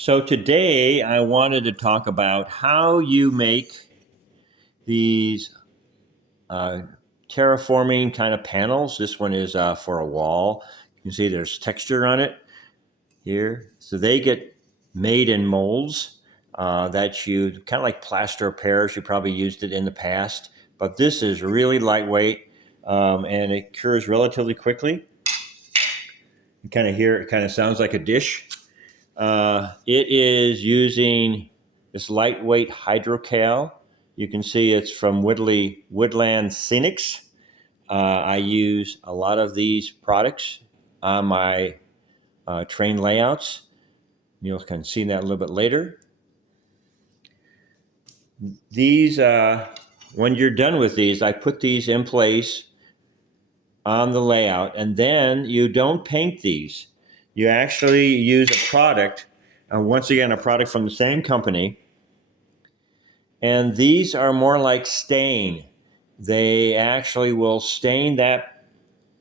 So today I wanted to talk about how you make these uh, terraforming kind of panels. This one is for a wall. You can see there's texture on it here. So they get made in molds that you kind of like plaster Paris. You probably used it in the past, but this is really lightweight and it cures relatively quickly. You kind of hear it kind of sounds like a dish. It is using this lightweight hydrocal. You can see it's from Woodland Scenics. I use a lot of these products on my train layouts. You can see that a little bit later. These, when you're done with these, I put these in place on the layout, and then you don't paint these. You actually use a product, once again, a product from the same company, and these are more like stain. They actually will stain that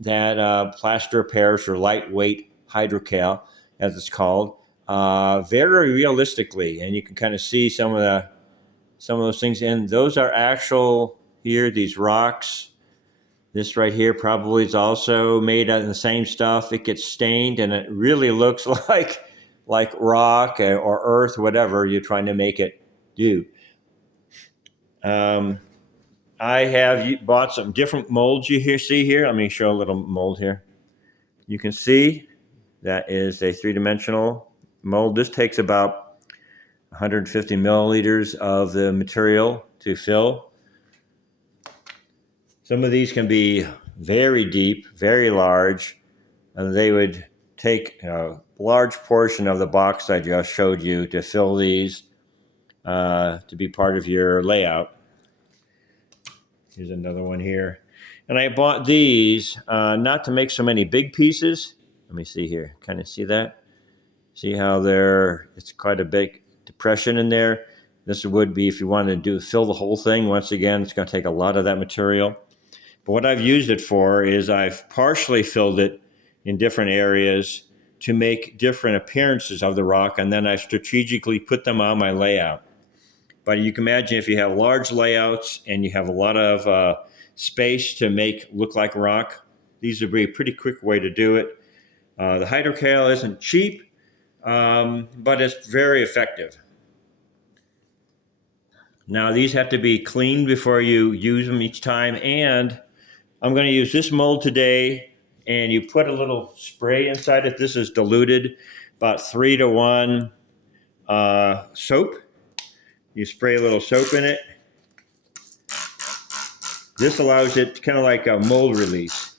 plaster of Paris or lightweight hydrocal, as it's called, very realistically, and you can kind of see some of those things. And those are actual here. These rocks. This right here probably is also made out of the same stuff. It gets stained, and it really looks like rock or earth, whatever you're trying to make it do. I have bought some different molds you see here. Let me show a little mold here. You can see that is a three-dimensional mold. This takes about 150 milliliters of the material to fill. Some of these can be very deep, very large, and they would take a large portion of the box I just showed you to fill these to be part of your layout. Here's another one here. And I bought these not to make so many big pieces. Let me see here. Kind of see that? See how it's quite a big depression in there. This would be if you wanted to fill the whole thing. Once again, it's going to take a lot of that material. But what I've used it for is I've partially filled it in different areas to make different appearances of the rock, and then I strategically put them on my layout. But you can imagine if you have large layouts and you have a lot of space to look like rock, these would be a pretty quick way to do it. The hydrocal isn't cheap, but it's very effective. Now these have to be cleaned before you use them each time, and I'm going to use this mold today, and you put a little spray inside it. This is diluted, about 3-to-1 soap. You spray a little soap in it. This allows it kind of like a mold release.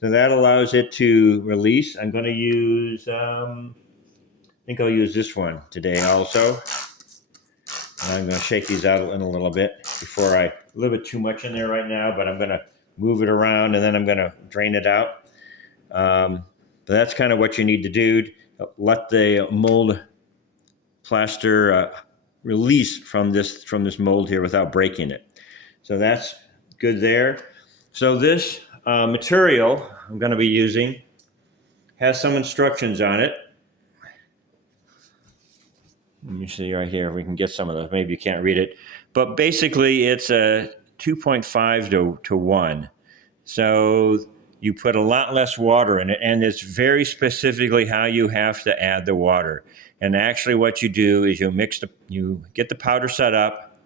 So that allows it to release. I'm going to use, I think I'll use this one today also. And I'm going to shake these out in a little bit a little bit too much in there right now, but I'm going to move it around and then I'm going to drain it out. But that's kind of what you need to do. Let the mold plaster release from this mold here without breaking it. So that's good there. So this material I'm going to be using has some instructions on it. Let me see right here if we can get some of those. Maybe you can't read it. But basically it's a 2.5 to 1. So you put a lot less water in it, and it's very specifically how you have to add the water. And actually what you do is you get the powder set up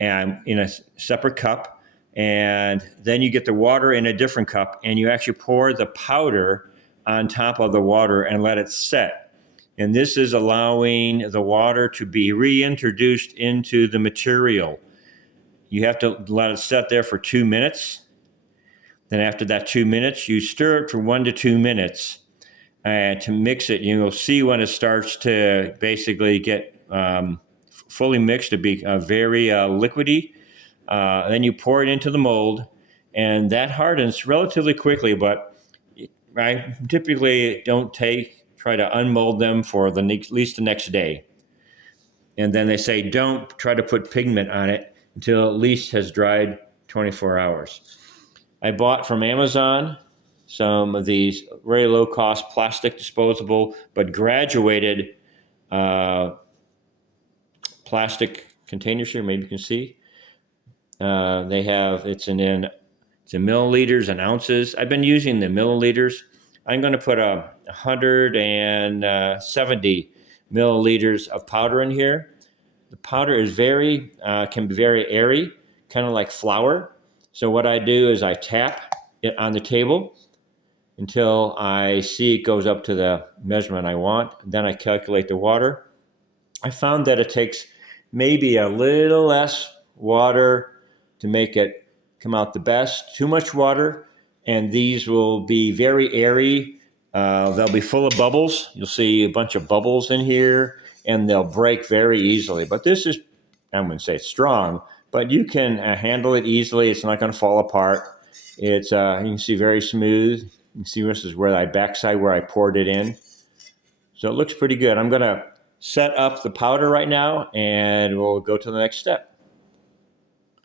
and in a separate cup, and then you get the water in a different cup, and you actually pour the powder on top of the water and let it set. And this is allowing the water to be reintroduced into the material. You have to let it set there for 2 minutes. Then after that 2 minutes, you stir it for 1 to 2 minutes to mix it. You'll see when it starts to basically get fully mixed to be very liquidy. Then you pour it into the mold, and that hardens relatively quickly, but I typically don't try to unmold them for at least the next day. And then they say don't try to put pigment on it until at least has dried 24 hours. I bought from Amazon some of these very low-cost plastic disposable but graduated plastic containers here. Maybe you can see. They have, it's in milliliters and ounces. I've been using the milliliters. I'm going to put 170 milliliters of powder in here. The powder is can be very airy, kind of like flour. So what I do is I tap it on the table until I see it goes up to the measurement I want. Then I calculate the water. I found that it takes maybe a little less water to make it come out the best. Too much water, and these will be very airy. They'll be full of bubbles. You'll see a bunch of bubbles in here, and they'll break very easily. But this is, I wouldn't say it's strong, but you can handle it easily. It's not going to fall apart. It's you can see very smooth. You can see this is where I backside where I poured it in. So it looks pretty good. I'm going to set up the powder right now, and we'll go to the next step.